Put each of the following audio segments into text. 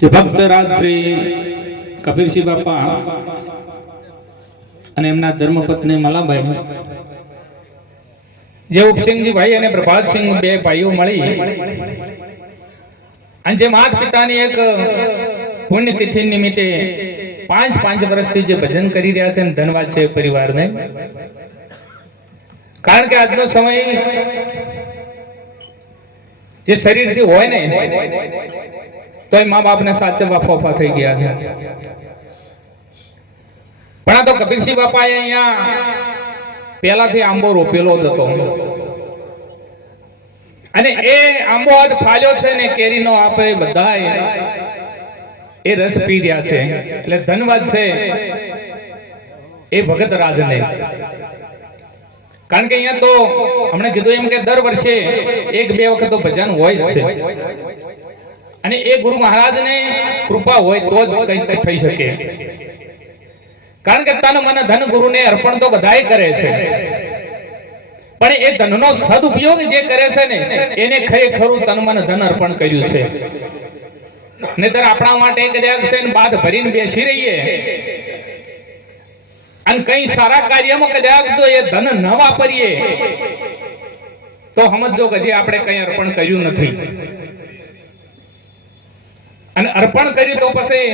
જે ભક્તરાજ શ્રી કબીરસિંહ બાપા અને એમના ધર્મપત્ની મલાબાઈ, જે ઉપસિંહજી ભાઈ અને પ્રભાતસિંહ બે ભાઈઓ મળી અને જે માતા પિતાની એક પુણ્યતિથિ નિમિત્તે 5 વર્ષથી જે ભજન કરી રહ્યા છે, ધન્યવાદ છે પરિવારને. કારણ કે આજનો સમય જે શરીરથી હોય ને તો એ મા બાપને સાચવવા ફોફા થઈ ગયા છે. પણ આ તો કબીરસિંહ બાપાએ અહીંયા પહેલાથી આંબો રોપેલો જ હતો અને એ આંબો આજ ફાલ્યો છે ને કેરીનો આપે બધાય એ રસ પી રહ્યા છે. એટલે ધન્યવાદ છે એ ભગત રાજને. કારણ કે અહીંયા તો હમણાં કીધું એમ કે દર વર્ષે 1-2 વખત તો ભજન હોય જ છે અને એ ગુરુ મહારાજને કૃપા હોય તો જ કંઈક થઈ શકે. કારણ કે તન મન ધન ગુરુને અર્પણ તો બધાય કરે છે, પણ એ ધનનો સદુપયોગ જે કરે છે ને એને ખરેખરું તન મન ધન અર્પણ કર્યું છે. નહીતર આપણા માટે કદાચ છે ને બાદ ભરીને બેસી રહીએ અને કઈ સારા કાર્યમાં કદાચ જો એ ધન ન વાપરીએ તો સમજો કે જે આપણે કઈ અર્પણ કર્યું નથી. અને અર્પણ કર્યું તો પછી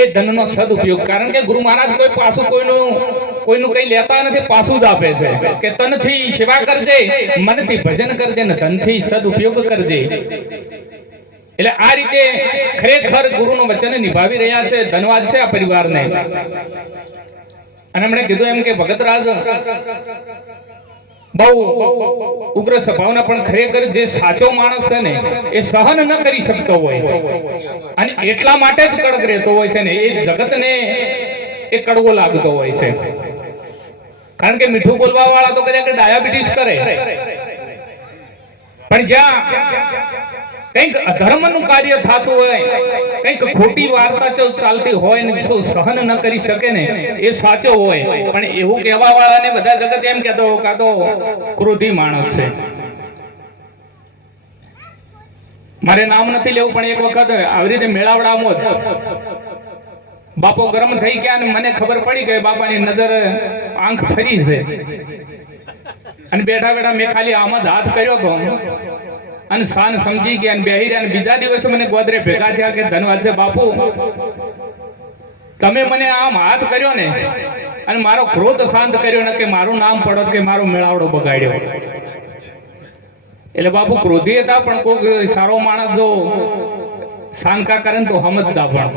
એ ધનનો સદુપયોગ. કારણ કે ગુરુ મહારાજ કોઈ પાછું કોઈનું કઈ લેતા નથી, પાછું જ આપે છે કે તનથી સેવા કરજે, મનથી ભજન કરજે ને ધનથી સદુપયોગ કરજે. એટલે આ રીતે ખરેખર ગુરુનું વચન નિભાવી રહ્યા છે. ધન્યવાદ છે આ પરિવારને. અને હમણે કીધું એમ કે ભગતરાજ બહુ ઉગ્ર સ્વભાવના, પણ ખરેખર જે સાચો માણસ છે ને એ સહન ન કરી શકતો હોય અને એટલા માટે જ કડક રહેતો હોય છે ને એ જગતને એ કડવો લાગતો હોય છે. કારણ કે મીઠું બોલવા વાળા તો કદાચ ડાયાબિટીસ કરે, પણ જ્યાં કંઈક અધર્મનું કાર્ય થતું હોય, કંઈક ખોટી વાર્તા ચાલતી હોય ને શું સહન ન કરી શકે ને એ સાચો હોય. પણ એવું કહેવા વાળાને બધા જગત એમ કહેતો કાં તો ક્રોધી માણસ છે. મારે નામ નથી લેવું, પણ એક વખત આવી રીતે મેળાવડામાં બાપો ગરમ થઈ ગયા અને મને ખબર પડી કે બાપાની નજર આંખ ફરી છે અને બેઠા બેઠા મેં ખાલી આમ જ હાથ કર્યો હતો અને શાન સમજી ગયા અને બેહી રહ્યા. બીજા દિવસે મને ગોદરે ભેગા થયા કે ધન્યવાદ છે બાપુ, તમે મને આમ હાથ કર્યો ને અને મારો ક્રોધ શાંત કર્યો ને કે મારું નામ પડત કે મારો મેળાવડો બગાડ્યો. એટલે બાપુ ક્રોધી હતા, પણ કોઈ સારો માણસ જો શાનકા કરે તો સમજતા પણ.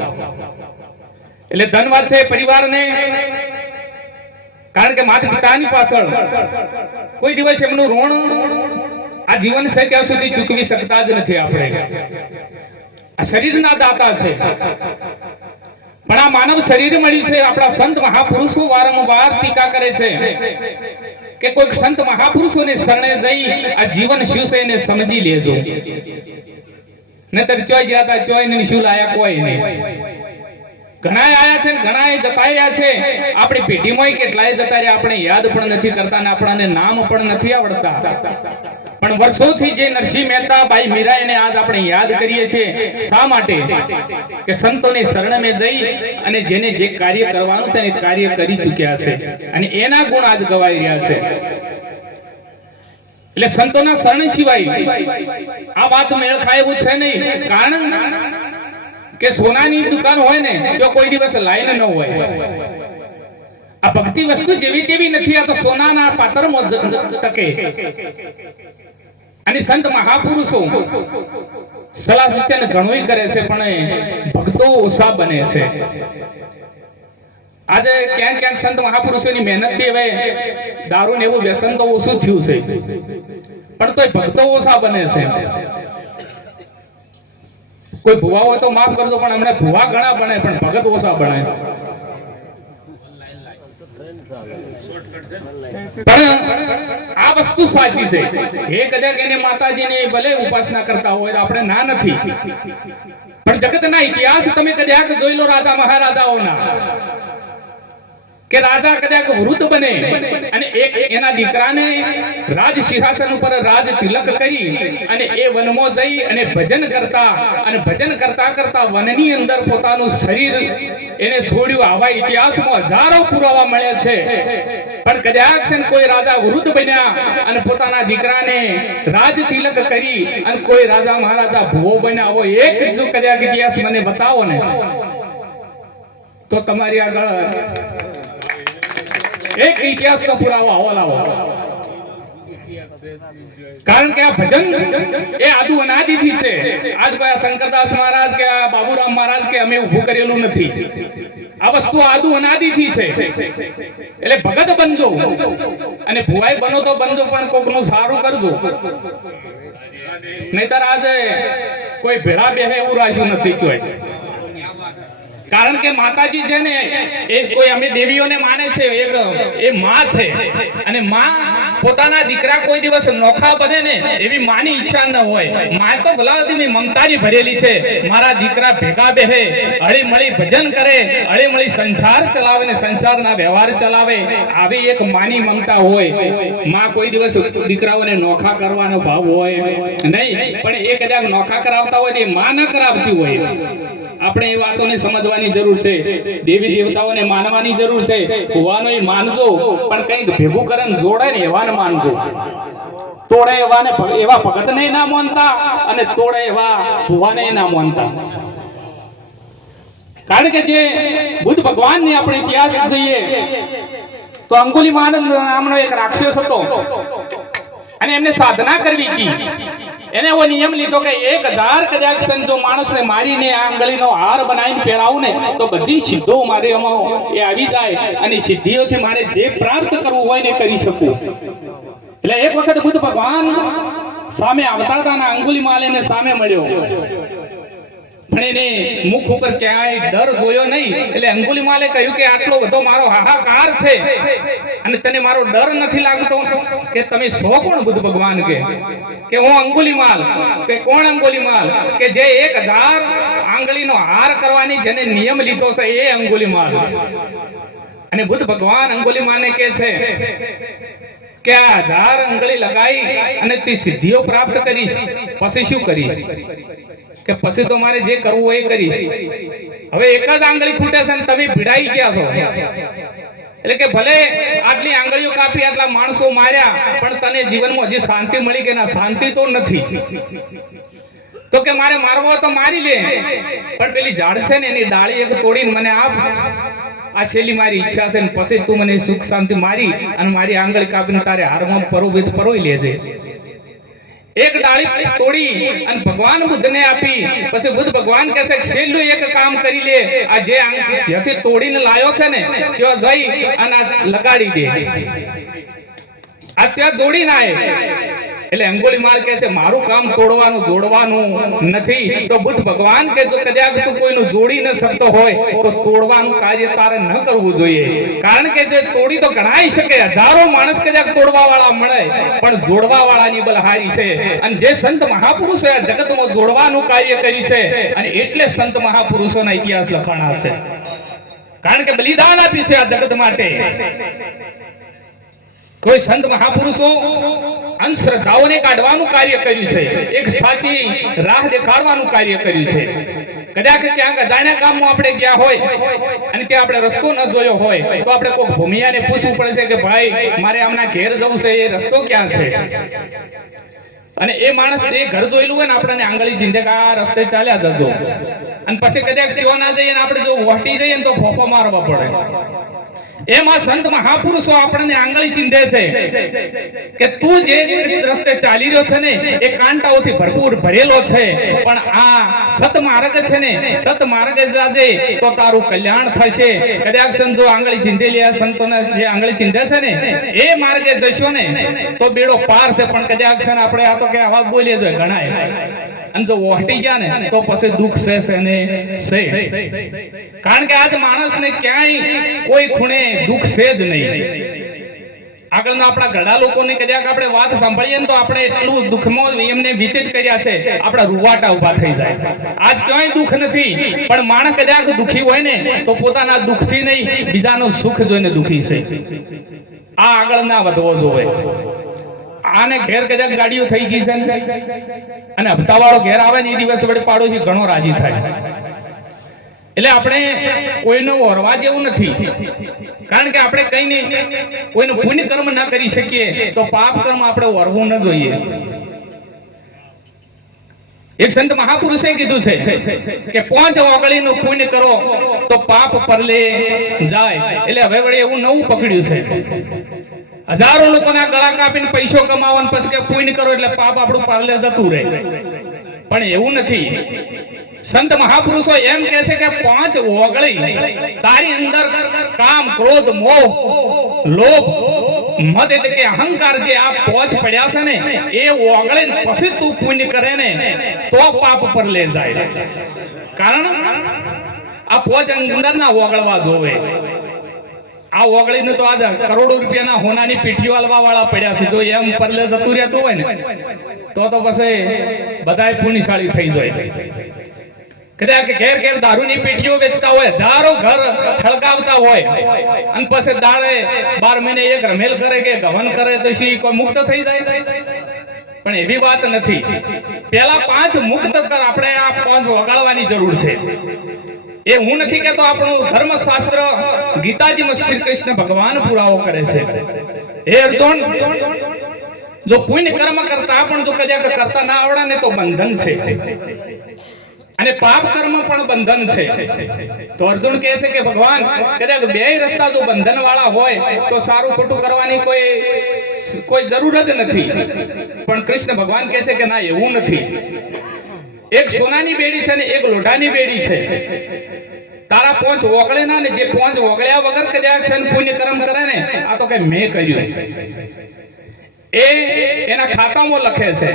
એટલે ધન્યવાદ છે પરિવારને. કારણ કે માતા પિતાની પાછળ કોઈ દિવસ એમનું ઋણ આ જીવન છે ત્યાં સુધી ચૂકવી શકતા જ નથી. આપણે આ શરીરના દાતા છે, પણ આ માનવ શરીર મળ્યું છે. આપણા સંત મહાપુરુષો વારંવાર ટીકા કરે છે કે કોઈક સંત મહાપુરુષોને શરણે જઈ આ જીવન શું છે એને સમજી લેજો. નહીતર ચોય જતા ચોય ને શું લાયા કોઈ નહીં. ઘણા આયા છે, ઘણા જતા રહ્યા છે. આપણી પેઢીમાં કેટલાય જતા રહ્યા, આપણે યાદ પણ નથી કરતા ને આપણને નામ પણ નથી આવડતા. પણ વર્ષોથી જે નરસિંહ મહેતા, ભાઈ મીરા એને આજ આપણે યાદ કરીએ છીએ. શા માટે? કે સંતોની શરણમાં જઈ અને જેને જે કાર્ય કરવાનું છે એ કાર્ય કરી ચૂક્યા છે અને એના ગુણ આજ ગવાઈ રહ્યા છે. એટલે સંતોના શરણ સિવાય આ વાત મેળ ખાય એવું છે નહીં. કારણ કે સોનાની દુકાન હોય ને તો કોઈ દિવસ લાઈન ન હોય. આ ભક્તિ વસ્તુ જેવી તેવી નથી. આ તો સોનાના પાત્રમાં ટકે. અને સંત મહાપુરુષો સલાહ સૂચન ઘણું કરે છે, પણ ભક્તો ઓછા બને છે. આજે ક્યાંક ક્યાંક સંત મહાપુરુષોની મહેનતથી હવે દારૂ ને એવું વ્યસન તો ઓછું થયું છે, પણ તોય ભક્તો ઓછા બને છે. કોઈ ભુવા હોય તો માફ કરજો, પણ હમણાં ભુવા ઘણા બને પણ ભગત ઓછા બને. પણ આ વસ્તુ સાચી છે. એ કદાચ એને માતાજીની ભલે ઉપાસના કરતા હોય તો આપણે ના નથી, પણ જગતના ઇતિહાસ તમે કદાચ જોઈ લો રાજા મહારાજાઓના. કે રાજા કદાચ વૃદ્ધ બને અને એક એના દીકરાને રાજ સિંહાસન ઉપર રાજ તિલક કરી અને એ વનમાં જઈ અને ભજન કરતા વનની અંદર પોતાનું શરીર એને છોડ્યું. આવા ઇતિહાસમાં હજારો પુરાવા મળ્યા છે. પણ કદાચ કોઈ રાજા વૃદ્ધ બન્યા અને પોતાના દીકરાને રાજ તિલક કરી અને કોઈ રાજા મહારાજા ભૂવો બન્યા હોય, એક જો કદાચ ઇતિહાસ મને બતાવો ને તો તમારી આગળ એક ઇતિહાસનો પુરાવો આવો લાવો. કારણ કે આ ભજન એ આદુ અનાદિથી છે. આજ કોઈ આ શંકરદાસ મહારાજ કે આ બાબુરામ મહારાજ કે અમે ઊભું કરેલું નથી. આ વસ્તુ આદુ અનાદિથી છે. એટલે ભગત બનજો અને ભુવાઈ બનો તો બનજો, પણ કોકનું સારું કરજો. નહીતર આજે કોઈ ભેળા બેહે એવું રાખ્યું નથી જોઈ. કારણ કે માતાજી છે ને એ કોઈ અમે દેવીઓને માને છે, એક એ માં છે અને માં પોતાના દીકરા કોઈ દિવસ નોખા બને ને એવી માની ઈચ્છા ન હોય. માં તો ભલાવતી મમતાની ભરેલી છે. મારા દીકરા ભેગા બેહે, હળી મળી ભજન કરે, હળી મળી સંસાર ચલાવે ને સંસારના વ્યવહાર ચલાવે, આવી એક માની મમતા હોય. માં કોઈ દિવસ દીકરાઓને નોખા કરવાનો ભાવ હોય નહીં, પણ એ કદાચ નોખા કરાવતા હોય તો એ માં ન કરાવતી હોય. આપણે એ વાતોને સમજવાની જરૂર છે. દેવી દેવતાઓને માનવાની જરૂર છે. ભુવાનો એ માનજો, પણ કંઈક ભેગું કરે ને જોડે ને એવાને માનજો. તોડે એવાને એવા ભગતને ના માનતા અને તોડે એવા ભુવાને ના માનતા. કારણ કે જે બુદ્ધ ભગવાનની આપણે ઇતિહાસ જોઈએ તો અંગુલીમાલ નામનો એક રાક્ષસ હતો અને એમને સાધના કરવી હતી. એને એવો નિયમ લીધો કે 1000 કદાચ જો માણસને મારીને આ આંગળીનો હાર બનાવીને પહેરાવું ને તો બધી સિદ્ધો મારે એમાં એ આવી જાય અને સિદ્ધિઓથી મારે જે પ્રાપ્ત કરવું હોય ને કરી શકું. એટલે એક વખત બુદ્ધ ભગવાન સામે આવતા હતા અને અંગુલીમાલ એને સામે મળ્યો, પણ એને મુખ ઉપર ક્યાંય ડર જોયો નહીં. એટલે અંગુલીમાલે કહ્યું કે આટલો બધો મારો હાહાકાર છે અને તને મારો ડર નથી લાગતો કે તમે છો કોણ? બુદ્ધ ભગવાન કે હું અંગુલીમાલ. કે કોણ અંગુલીમાલ? કે જે 1000 આંગળીનો હાર કરવાની જેને નિયમ લીધો છે એ અંગુલીમાલ. અને બુદ્ધ ભગવાન અંગુલીમાલને કહે છે કે આ 1000 આંગળી લગાઈ અને તે સિદ્ધિઓ પ્રાપ્ત કરીશ, પછી શું કરીશ? કે પછી તો મારે જે કરવું હોય એ કરીશ. હવે એક જ આંગળી ખૂટે છે અને તમે ભીડાઈ ગયા છો. એટલે કે ભલે આટલી આંગળીઓ કાપી, આટલા માણસો માર્યા, પણ તને જીવનમાં હજી શાંતિ મળી કે ના? શાંતિ તો નથી. તો કે મારે મારવો તો મારી લે, પણ પેલી ઝાડ છે ને એની ડાળી એક તોડીને મને આપ. આ છેલ્લી મારી ઈચ્છા છે ને પછી તું મને સુખ શાંતિ મારી અને મારી આંગળી કાપીને તારે હારમાં પરોવી લેજે. એક ડાળી તોડી અને ભગવાન બુદ્ધને આપી. પછી બુદ્ધ ભગવાન કહે છે છેલ્લું એક કામ કરી લે, આ જે જેથી તોડીને લાયો છે ને ત્યાં જઈ અને લગાડી દે. આ ત્યાં જોડી ના એટલે અંગુલીમાલ કહે છે મારું કામ તોડવાનું જોડવાનું નથી. તો બુદ્ધ ભગવાન કે જો કદાચ તું કોઈનું જોડી ન શકતો હોય તો તોડવાનું કાર્ય તારે ન કરવું જોઈએ. કારણ કે જે તોડી તો ગણાઈ શકે, હજારો માણસ કદાચ તોડવા વાળા મળે, પણ જોડવા વાળાની બલહારી છે. અને જે સંત મહાપુરુષોએ આ જગતમાં જોડવાનું કાર્ય કર્યું છે અને એટલે સંત મહાપુરુષોના ઇતિહાસ લખાણા છે. કારણ કે બલિદાન આપ્યું છે આ જગત માટે. કોઈ સંત મહાપુરુષો અંધશ્રદ્ધાઓને કાઢવાનું કાર્ય કર્યું છે, એક સાચી રાહ દેખાડવાનું કાર્ય કર્યું છે. કદાચ ક્યાંક અજાણ્યા ગામમાં આપણે ગયા હોય અને ત્યાં આપણે રસ્તો ન જોયો હોય તો આપણે કોઈ ભૂમિયાને પૂછવું પડે છે કે ભાઈ મારે આમના ઘેર જવું છે, એ રસ્તો ક્યાં છે? અને એ માણસ એ ઘર જોયેલું હોય ને આપણને આંગળી ચીંધે કે આ રસ્તે ચાલ્યા જજો. અને પછી કદાચ ત્યાં ના જઈએ ને આપણે જો વહટી જઈએ ને તો ફોફા મારવા પડે. એમાં સંત મહાપુરુષો આપણને આંગળી ચીંધે છે કે તું જે રસ્તે ચાલી રહ્યો છે ને એ કાંટાઓથી ભરપૂર ભરેલો છે, પણ આ સતમાર્ગ છે ને સતમાર્ગે જાજે તો તારું કલ્યાણ થશે. કદાચ સંતો આંગળી ચીંધેલી આ સંતોને જે આંગળી ચીંધે છે ને એ માર્ગે જશો ને તો બેડો પાર છે. પણ કદાચ આપણે આ તો કે આવા બોલીએ જોઈએ ઘણાય, અને જો વહટી ગયા ને તો પછી દુઃખ છે ને છે. કારણ કે આજ માણસને ક્યાંય કોઈ ખૂણે દુઃખ છે જ નહીં. આગળના આપણા ઘણા લોકોને કદાચ આપણે વાત સાંભળીએ ને તો આપણે એટલું દુઃખમાં એમને વ્યતીત કર્યા છે, આપણા રૂવાટા ઉભા થઈ જાય. આજ ક્યાંય દુઃખ નથી, પણ માણસ કદાચ દુઃખી હોય ને તો પોતાના દુઃખથી નહીં, બીજાનું સુખ જોઈને દુઃખી છે. આ આગળ ના વધવો જોવે. આને ઘેર કદાચ ગાડીઓ થઈ ગઈ છે અને હપ્તાવાળો ઘેર આવે ને એ દિવસ વડે પાડોશી ઘણો રાજી થાય. એટલે આપણે કોઈનો વરવા જેવું નથી, કારણ કે આપણે કઈ નહીં કોઈનું પુણ્ય કર્મ ના કરી શકીએ તો પાપ કર્મ આપણે વરવું ન જોઈએ. એક સંત મહાપુરુષે કીધું છે કે 5 ઓગળીનું પુણ્ય કરો તો પાપ પરલે જાય. એટલે હવે વળી એવું નવું પકડ્યું છે. હજારો લોકોના ગળા કાપીને પૈસો કમાવાનો પછી કે પુણ્ય કરો એટલે પાપ આપણું પરલે જતું રહે, પણ એવું નથી. સંત મહાપુરુષો એમ કહે છે કે 5 ઓગળી તારી અંદર કામ, ક્રોધ, મોહ, લોભ, મદ એટલે કે અહંકાર જે આ 5 પડ્યા છે ને એ ઓગળે પછી તું પુણ્ય કરે ને તો પાપ પર લે જાય. કારણ આ 5 અંદર ના ઓગળવા જોવે. આ ઓગળીને તો આજ કરોડો રૂપિયાના હોનાની પીઠીઓ આલવા વાળા પડ્યા છે. જો એમ પરલે જતું રહેતું હોય ને તો પછી બધાય પુણ્યશાળી થઈ જાય. કદાચ ઘેર ઘેર દારૂની પેટીઓ વેચતા હોય, હજારો ઘર ખળગાવતા હોય અને પછી દાડે 12 મહિને એક રમેલ કરે કે ગવન કરે તો શી કોઈ મુક્ત થઈ જાય? પણ એવી વાત નથી. પેલા 5 મુક્ત કર, આપણે આ 5 વગાડવાની જરૂર છે. એ હું નથી કહેતો, આપણું ધર્મશાસ્ત્ર ગીતાજીમાં શ્રી કૃષ્ણ ભગવાન પુરાવો કરે છે. હે અર્જુન, જો પુણ્ય કર્મ કરતા પણ જો કદાચ કરતા ના આવડે ને તો બંધન છે, અને પાપ કર્મ પણ બંધન છે. તો અર્જુન કહે છે કે ભગવાન કદાચ 2 રસ્તા જો બંધન વાળા હોય તો સારું ખોટું કરવાની કોઈ જરૂર જ નથી. પણ કૃષ્ણ ભગવાન કહે છે કે ના, એવું નથી. એક સોનાની બેડી છે ને એક લોઢાની બેડી છે. તારા 5 ઓગળે ના ને જે 5 ઓગળ્યા વગર કદાચ છે પુણ્ય કર્મ કરે ને આ તો કઈ મેં કર્યું એ એના ખાતામાં લખે છે.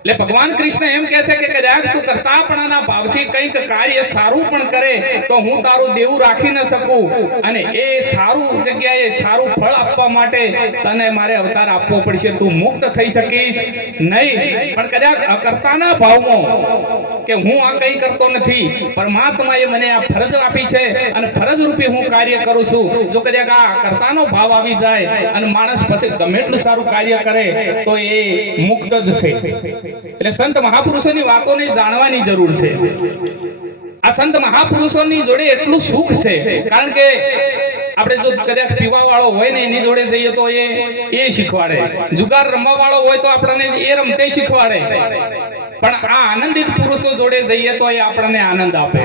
એટલે ભગવાન કૃષ્ણ એમ કહે છે કે કદાચ તું કરતાપણાના ભાવથી કંઈક કાર્ય સારું પણ કરે તો હું તારું દેવું રાખી ન શકું, અને એ સારું જગ્યાએ સારું ફળ આપવા માટે તને મારે અવતાર આપવો પડશે. તું મુક્ત થઈ શકીશ નહીં. પણ કદાચ અકર્તાના ભાવમાં કે હું આ કંઈ કરતો નથી, પરમાત્માએ મને આ ફરજ આપી છે અને ફરજ રૂપે હું કાર્ય કરું છું. જો કદાચ આ કર્તાનો ભાવ આવી જાય અને માણસ પછી ગમે એટલું સારું કાર્ય કરે તો એ મુક્ત જ છે. એટલે સંત મહાપુરુષોની વાતોને જાણવાની જરૂર છે. આ સંત મહાપુરુષોની જોડે એટલું સુખ છે, કારણ કે આપણે જો કદાચ પીવા વાળો હોય ને એની જોડે જઈએ તો એ શીખવાડે, જુગાર રમવા વાળો હોય તો આપણને એ રમતે શીખવાડે. પણ આ આનંદિત પુરુષો જોડે જઈએ તો એ આપણને આનંદ આપે.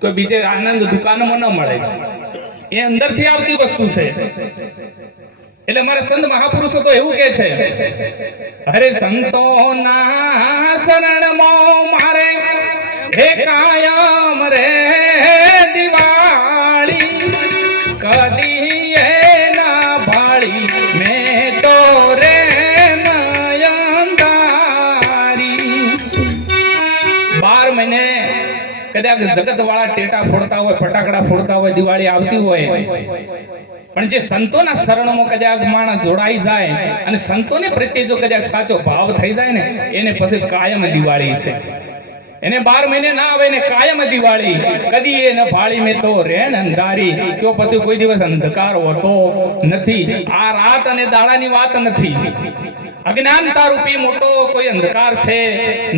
કોઈ બીજે આનંદ દુકાનમાં ન મળે, એ અંદરથી આવતી વસ્તુ છે. એટલે મારા સંત મહાપુરુષો તો એવું કહે છે, અરે સંતોના શરણમાં મારે હે કાયમ રે દિવાળી, કદી એ ના ભાળી મેં તો રે નયનદારી. 12 મહિને કદાચ જગત વાળા ટેટા ફોડતા હોય, ફટાકડા ફોડતા હોય, દિવાળી આવતી હોય, પણ જે સંતોના શરણમાં કદાચ માણસ જોડાઈ જાય અને સંતોને પ્રત્યે જો કદાચ સાચો ભાવ થઈ જાય ને એને પછી કાયમ દિવાળી છે. એને 12 મહિને ના આવે ને કાયમ દિવાળી, કદી એ ન ભાળી મેં તો રેણ અંધારી. તો પછી કોઈ દિવસ અંધકાર હોતો નથી. આ રાત અને દાડાની વાત નથી. અજ્ઞાનતા રૂપી મોટો કોઈ અંધકાર છે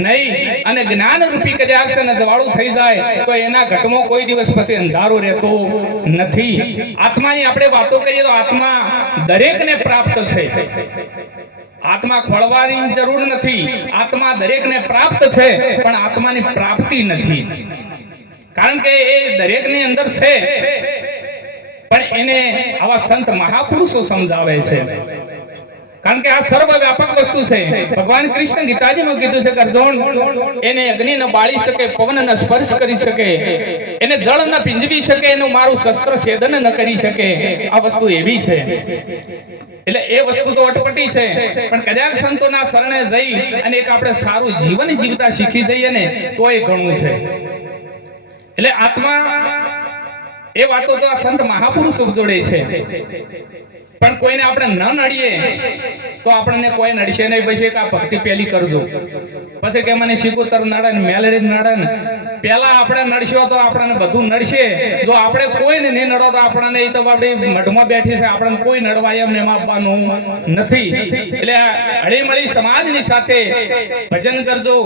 નહીં, અને જ્ઞાન રૂપી કદાચ જવાળું થઈ જાય તો એના ઘટમાં કોઈ દિવસ પછી અંધારો રહેતો નથી. આત્માની આપણે વાતો કરીએ તો આત્મા દરેકને પ્રાપ્ત છે. આત્મા ખોળવાની જરૂર નથી. આત્મા દરેકને પ્રાપ્ત છે, પણ આત્માની પ્રાપ્તિ નથી. કારણ કે એ દરેકની અંદર છે, પણ એને આવા સંત મહાપુરુષો સમજાવે છે. કારણ કે આ સર્વ વ્યાપક વસ્તુ છે. ભગવાન કૃષ્ણ ગીતાજીમાં કીધું છે કે અર્જુન, એને અગ્નિ ન બાળી શકે, પવન ન સ્પર્શ કરી શકે, એને જળ ન પીંજવી શકે, એનું મારું શસ્ત્ર છેદન ન કરી શકે. આ વસ્તુ એવી છે. એટલે એ વસ્તુ તો અટપટી છે, પણ કદાચ સંતોના શરણે જઈ અને એક આપણે સારું જીવન જીવતા શીખી જઈએ ને તો એ ઘણું છે. એટલે આત્મા એ વાતો તો આ સંત મહાપુરુષો જોડે છે. પણ કોઈને આપણે ન નડીએ તો આપણને કોઈ નડશે નહીં. પછી એક આ ભક્તિ પેલી કરજો, પછી કે મને શીકોતર નડે ને મેલડી નડે ને, પેલા આપણે નડશો તો આપણને બધું નડશે. જો આપણે કોઈને નહીં નડો તો આપણને એ તો આપણી મઢમાં બેઠી છે, આપણને કોઈ નડવા એમને એમ આપવાનું નથી. એટલે હળીમળી સમાજની સાથે ભજન કરજો,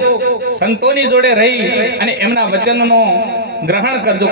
સંતોની જોડે રહી અને એમના વચનનો ગ્રહણ કરજો.